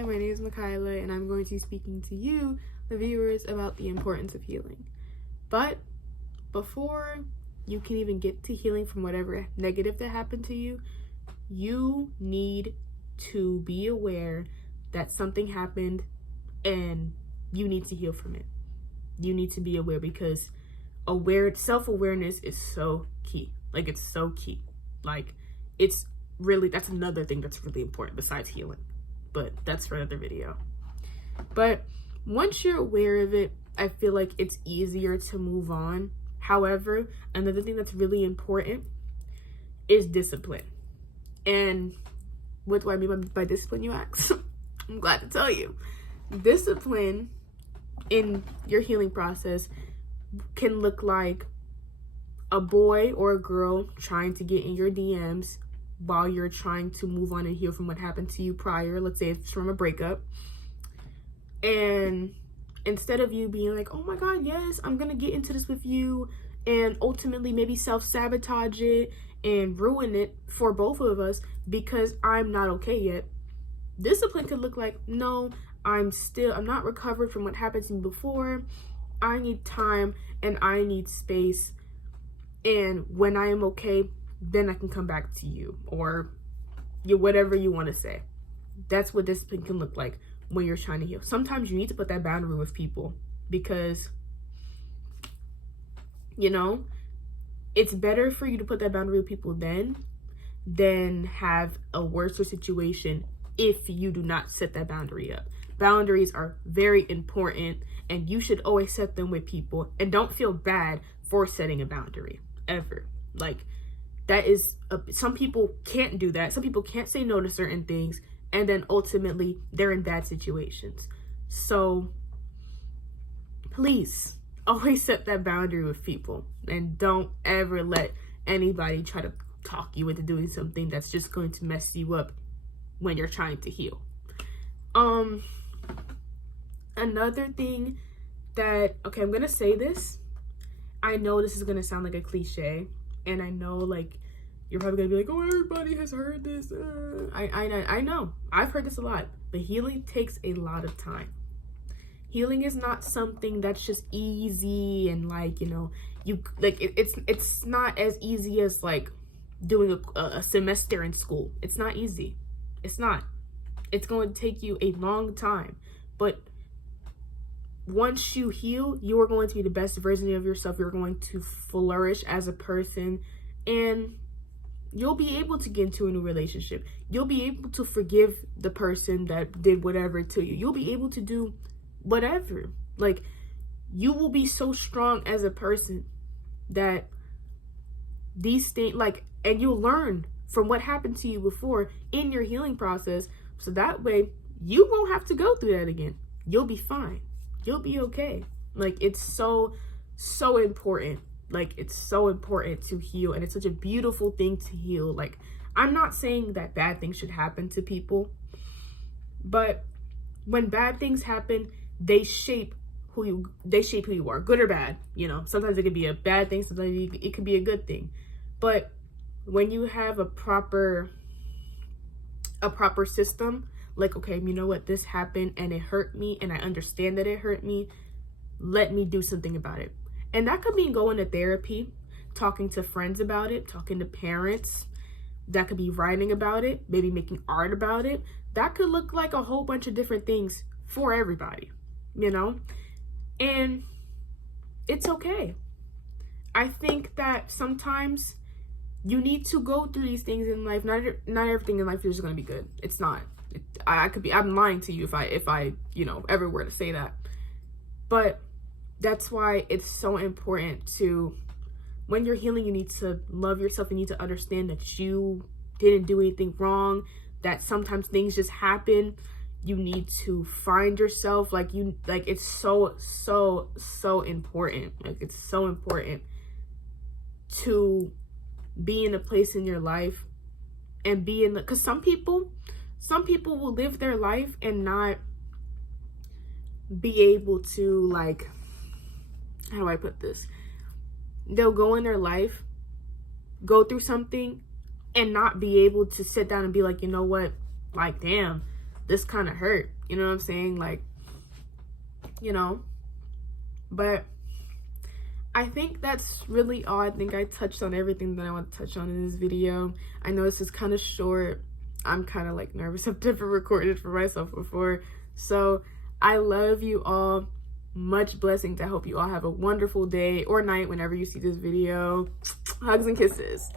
Hi, my name is Makhila, and I'm going to be speaking to you, the viewers, about the importance of healing. But before you can even get to healing from whatever negative that happened to you, you need to be aware that something happened and you need to heal from it. You need to be aware because self-awareness is so key. Like, it's so key. Like, it's really, that's another thing that's really important besides healing. But that's for another video. But once you're aware of it, I feel like it's easier to move on. However, another thing that's really important is discipline. And what do I mean by discipline, you ask? I'm glad to tell you. Discipline in your healing process can look like a boy or a girl trying to get in your DMs while you're trying to move on and heal from what happened to you prior. Let's say it's from a breakup. And instead of you being like, oh my God, yes, I'm gonna get into this with you, and ultimately maybe self-sabotage it and ruin it for both of us because I'm not okay yet. Discipline could look like, no, I'm not recovered from what happened to me before. I need time and I need space. And when I am okay, then I can come back to you, or whatever you want to say. That's what discipline can look like when you're trying to heal. Sometimes you need to put that boundary with people because, it's better for you to put that boundary with people than have a worse situation if you do not set that boundary up. Boundaries are very important, and you should always set them with people, and don't feel bad for setting a boundary ever. Like, that is some people can't do that. Some people can't say no to certain things, and then ultimately they're in bad situations. So please always set that boundary with people, and don't ever let anybody try to talk you into doing something that's just going to mess you up when you're trying to heal. Another thing that, okay, I'm gonna say this. I know this is gonna sound like a cliche, and I know, like, you're probably gonna be like, oh, everybody has heard this. I know, I've heard this a lot, but healing takes a lot of time. Healing is not something that's just easy and it's not as easy as like doing a semester in school. It's not easy. It's not. It's going to take you a long time, but once you heal, you are going to be the best version of yourself. You're going to flourish as a person, and you'll be able to get into a new relationship. You'll be able to forgive the person that did whatever to you. You'll be able to do whatever. Like, you will be so strong as a person that these things, and you'll learn from what happened to you before in your healing process. So that way you won't have to go through that again. You'll be fine. You'll be okay. Like, it's so important. Like, it's so important to heal, and it's such a beautiful thing to heal. Like, I'm not saying that bad things should happen to people, but when bad things happen, they shape who you are, good or bad. Sometimes it could be a bad thing, sometimes it could be a good thing. But when you have a proper system, like, okay, you know what, this happened and it hurt me, and I understand that it hurt me. Let me do something about it. And that could mean going to therapy, talking to friends about it, talking to parents. That could be writing about it, maybe making art about it. That could look like a whole bunch of different things for everybody, and it's okay. I think that sometimes you need to go through these things in life. Not everything in life is just going to be good. It's not. I'm lying to you if I ever were to say that. But that's why it's so important to, when you're healing, you need to love yourself. You need to understand that you didn't do anything wrong, that sometimes things just happen. You need to find yourself. It's so important. Like, it's so important to be in a place in your life and because some people will live their life and not be able to, like, how do I put this? They'll go in their life, go through something, and not be able to sit down and be like, you know what, like, damn, this kind of hurt, you know what I'm saying? Like, you know, but I think that's really all. I think I touched on everything that I want to touch on in this video. I know this is kind of short. I'm kind of like nervous. I've never recorded for myself before. So I love you all. Much blessings. I hope you all have a wonderful day or night whenever you see this video. Hugs and kisses.